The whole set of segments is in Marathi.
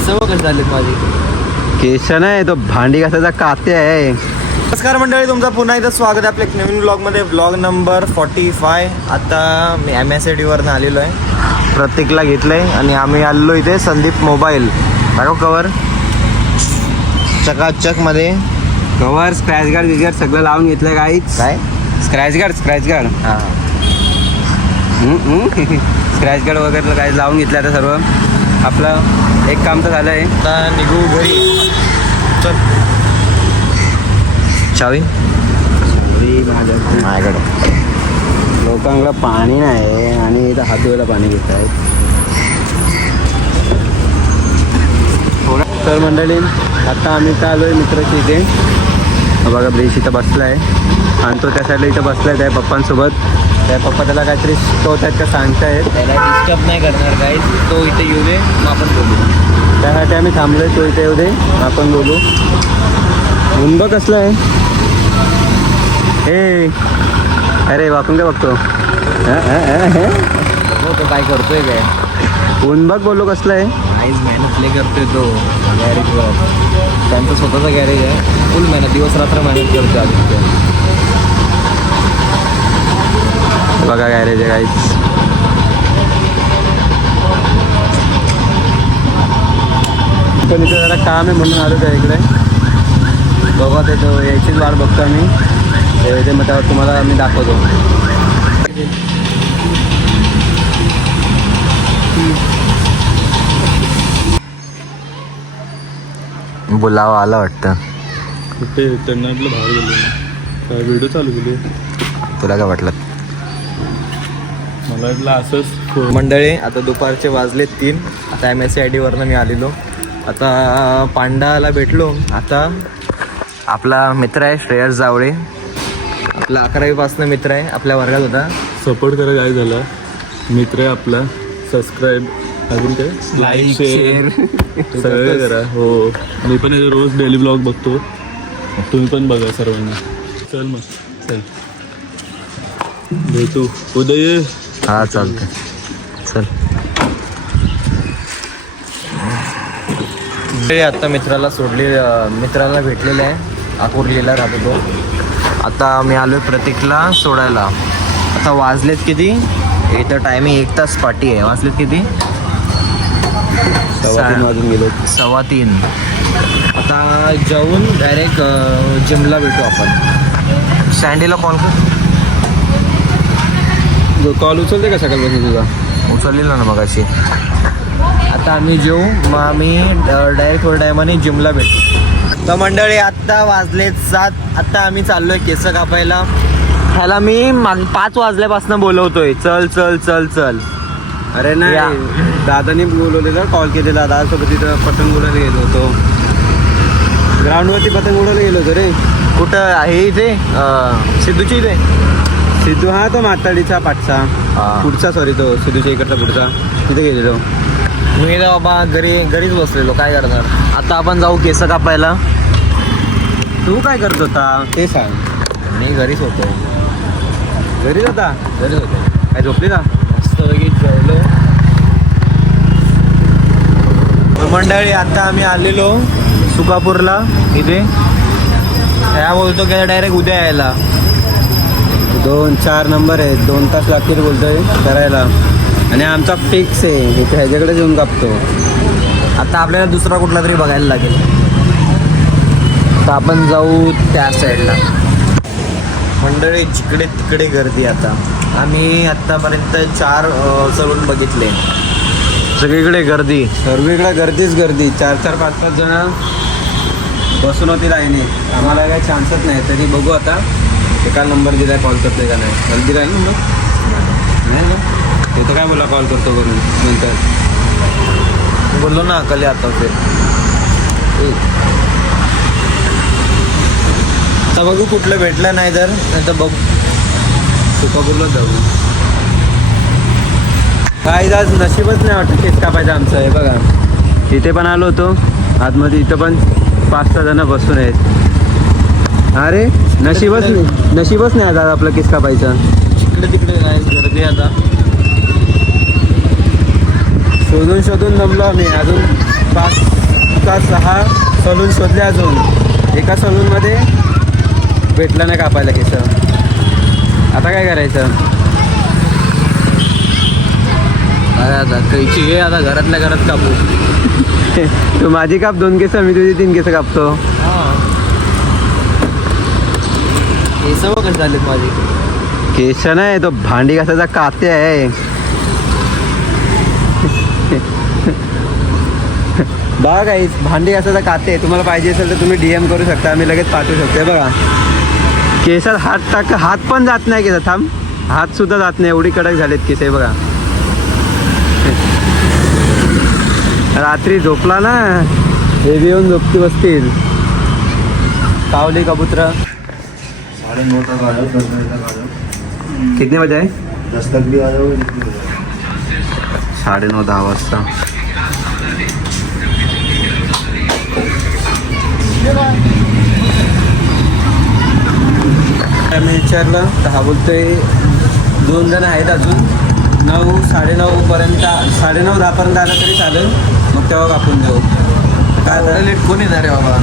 केस कसे झालेत माझे? केस नाही, तो भांडी घासायचा काते आहे. नमस्कार मंडळी, तुमचं पुन्हा एकदा स्वागत आहे आपल्या एक नवीन ब्लॉगमध्ये. Blog number 45. आता मी MSIDवरनं आलेलो आहे, प्रत्येकला घेतलं आहे आणि आम्ही आलेलो इथे संदीप मोबाईल. दाखव कवर चकाचकमध्ये. कवर स्क्रॅच गार्ड विजगार्ड सगळं लावून घेतलं काहीच. काय स्क्रॅच गार्ड हां स्क्रॅच गार्ड वगैरे काही लावून घेतलं आता सर्व. आपलं एक काम तर झालं आहे. आता निघू घरी. चल चावी माझ्याकडे. लोकांकडे पाणी नाही आणि इथं हात धुवायला पाणी घेत आहेत. तर मंडळी, आता आम्ही इथं आलो आहे मित्राची इथे. बघा ब्रिज इथं बसला आहे आणि तो त्या साईडला इथं बसला आहे त्या पप्पांसोबत. त्या पप्पा त्याला काहीतरी शिकवत का सांगतायत. त्याला डिस्टर्ब नाही करणार काही. तो इथे येऊ दे, मग आपण बोलू. त्यासाठी आम्ही थांबलो आहे. तो इथे येऊ दे, आपण बोलू. ऊन बघ कसलं आहे. हे अरे वाकून काय बघतो. हो, तो काय करतोय काय? ऊन बघ बोललो कसलं आहे. काहीच मेहनत लय करतोय तो गॅरेजवर. त्यांचं स्वतःचं गॅरेज आहे. फुल मेहनत, दिवस रात्र मेहनत करतो आदित्य. बघा गॅरेज आहे काहीच. पण इथं जरा काम आहे म्हणून आलो त्या इकडे. बघा ते तो यायचीच वाट बघतो आम्ही. ते मग त्यावर तुम्हाला आम्ही दाखवतो. बोलावं आलं वाटतं. ते त्यांना आपलं बाहेर गेलो काय व्हिडिओ चालू केली. तुला काय वाटलं? मला वाटलं असंच मंडळी, आता दुपारचे वाजले 3. आता MSIDवरनं मी आलेलो. आता पांडाला भेटलो. आता आपला मित्र आहे श्रेयस जावळे. आपला 11वीपासून मित्र आहे, आपल्या वर्गात होता. सपोर्ट करा. काय झाला मित्र आहे आपला. सबस्क्राईब अजून काय लाईक शेअर सगळं करा. हो, मी पण याचे रोज डेली ब्लॉग बघतो. तुम्ही पण बघा सर्वांना. चल मग, चल भेटू उद्या ये. हा चालतंय, चल. आता मित्राला मित्राला भेटलेलं आहे. आकुर्लीला राहतो तो. आता मी आलोय प्रतीकला सोडायला. आता वाजलेत किती? इथं टायमिंग 1 तास पाठी आहे. वाजलेत किती? 3:15 वाजून गेलो. 3:15. आता जाऊन डायरेक्ट जिमला भेटू आपण. सँडीला कॉल कर. कॉल उचलते का सकाळपासून तुझा? उचललेला ना मगाशी. आता आम्ही जेऊ, मग आम्ही डायरेक्ट थोड्या टायमाने जिमला भेटू. तर मंडळी, आत्ता वाजले 7. आत्ता आम्ही चाललोय केस कापायला. ह्याला मी 5 वाजल्यापासून बोलवतोय, चल चल चल चल. अरे नाही, दादानी बोलवलेलं, कॉल केलेला. दादासोबत तिथं पतंग उडायला गेलो होतो. ग्राउंडवरती पतंग उडायला गेलो होतो रे. कुठं आहे? इथे सिद्धूची इथे. सिद्धू हा तो माताडीचा पाठचा पुढचा, सॉरी तो सिद्धूच्या इकडचा पुढचा. तिथे गेलेलो मी. बाबा घरीच बसलेलो, काय करणार. आता आपण जाऊ केस कापायला. तू काय करत होता ते सांग. मी घरीच होतो. घरीच होता? घरीच होतो. काय झोपली का? मस्त लगेच जेवलो. मंडळी, आता आम्ही आलेलो सुकापूरला. इथे ह्या बोलतो की डायरेक्ट उद्या यायला. 2-4 नंबर आहेत. 2 तास लागतील बोलतोय करायला. आणि आमचा फिक्स आहे, इथे ह्याच्याकडे येऊन कापतो. आता आपल्याला दुसरा कुठला तरी बघायला लागेल. तर आपण जाऊ त्या साईडला. मंडळी, जिकडे तिकडे गर्दी. आता आम्ही आत्तापर्यंत 4 सलून बघितले. सगळीकडे गर्दी. सर्वीकडे गर्दीच गर्दी. 4-4, 5-5 जण बसून होती लाईनी. आम्हाला काही चान्सच नाही. तरी बघू आता. एका नंबर दिलाय, कॉल करतोय का नाही. जल्दी राहील नंबर नाही ना. ते तर काय बोला, कॉल करतो करून नंतर. बोललो ना कल आता फिर. आता बघू कुठलं भेटलं नाही तर बघू सुकापूरलाच जाऊ. काय आज नशीबच नाही वाटतं केस कापायचं आमचं. आहे बघा, इथे पण आलो होतो आतमध्ये. इथं पण 5-6 जण बसून आहेत. अरे नशीबच नाही आता आपलं केस कापायचं. इकडे तिकडे काय गर्दी. आता शोधून दमलो आम्ही. अजून 5 6 सलून शोधले अजून. एका सलूनमध्ये भेटला नाही कापायला केस. आता काय करायचं? आता कैची घे, आता घरातल्या घरात कापू. तू माझी काप 2 केस, मी तुझी 3 केस कापतो. हे सवय कसं झालेत माझी. केस नाही, तो भांडी घासायचा काते आहे. बघा गाईस, भांडी घासायचा काते आहे. तुम्हाला पाहिजे असेल तर तुम्ही DM करू शकता, आम्ही लगेच पाठवू शकतो. हे बघा, केसात हात पण जात नाही केसात. थांब, हात सुद्धा जात नाही, एवढी कडक झालेत केस. हे बघा, रात्री झोपला ना, हे बी येऊन झोपती बसतील. कावली कबूतर. 9:30 तक आ जाओ, 10 बजे तक आ जाओ. कितने बजे आहे? 10 तक भी आ जाओ, जितनी बजे. 9:30-10 वाजता. मी विचारलं तर हा बोलतोय 2 जण आहेत अजून. 9, 9:30 पर्यंत, 9:30-10 पर्यंत आलं तरी चालेल, मग तेव्हा कापून जाऊ. काय एवढं झालं? लेट कोण येणार आहे बाबा.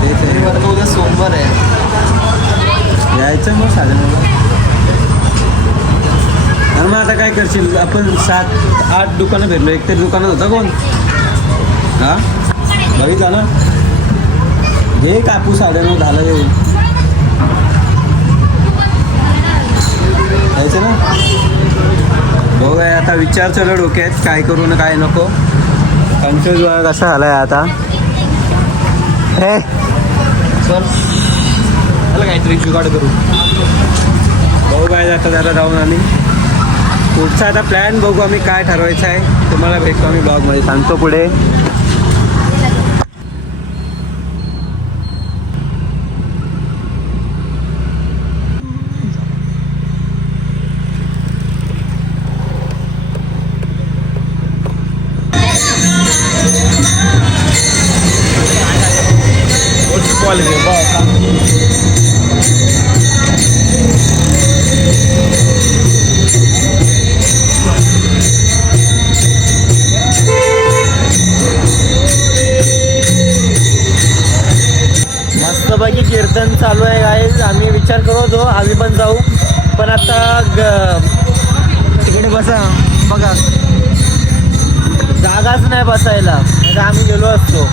तेच तरी आहे. बरं का उद्या सोमवार आहे. यायचं मग 9:30. आणि मग आता काय करशील? आपण 7-8 दुकानं फिरलो, एक तरी दुकानात होतं कोण? हा, बघितलं ना. हे कापूस 9:30-10 येऊ यायचं ना. बघा आता विचार चालू डोक्यात, काय करू ना काय नको. कन्फ्युज बघा कसा झालाय आता. हे चल त्याला काहीतरी जुगाड करू. बघू काय आता जरा जाऊन आम्ही पुढचा आता प्लॅन बघू आम्ही काय ठरवायचं आहे. तुम्हाला भेटतो आम्ही ब्लॉगमध्ये, सांगतो पुढे. मस्तपैकी कीर्तन चालू आहे गाईज. आम्ही विचार करत होतो आम्ही पण जाऊ, पण आता तिकडे बसा बघा, जागाच नाही बसायला. नाही आम्ही गेलो असतो,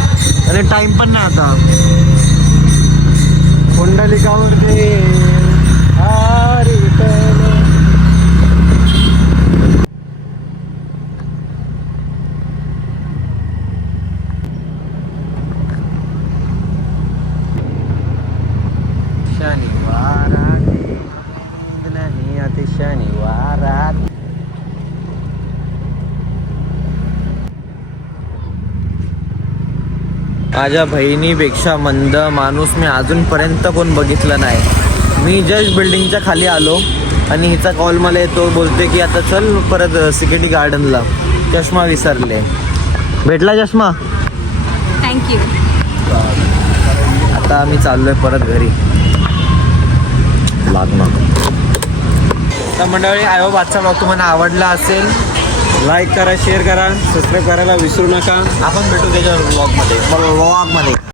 आणि टाइम पण नाही आता. पुंडलिकावरती हरी विठ्ठल. शनिवारात नाही अति शनिवारात. माझ्या बहिणीपेक्षा मंद माणूस मी अजूनपर्यंत कोण बघितलं नाही. मी जस्ट बिल्डिंगच्या खाली आलो आणि हिचा कॉल मला येतो, बोलते की आता चल परत सिक्युरिटी गार्डनला. चष्मा विसरले. भेटला चष्मा? थँक्यू. आता आम्ही चाललोय परत घरी. लागणार तर मंडळी, आय होप आजचा ब्लॉग तुम्हाला आवडला असेल. लाईक करा, शेअर करा, सबस्क्राईब करायला विसरू नका. आपण भेटू त्याच्या ब्लॉगमध्ये.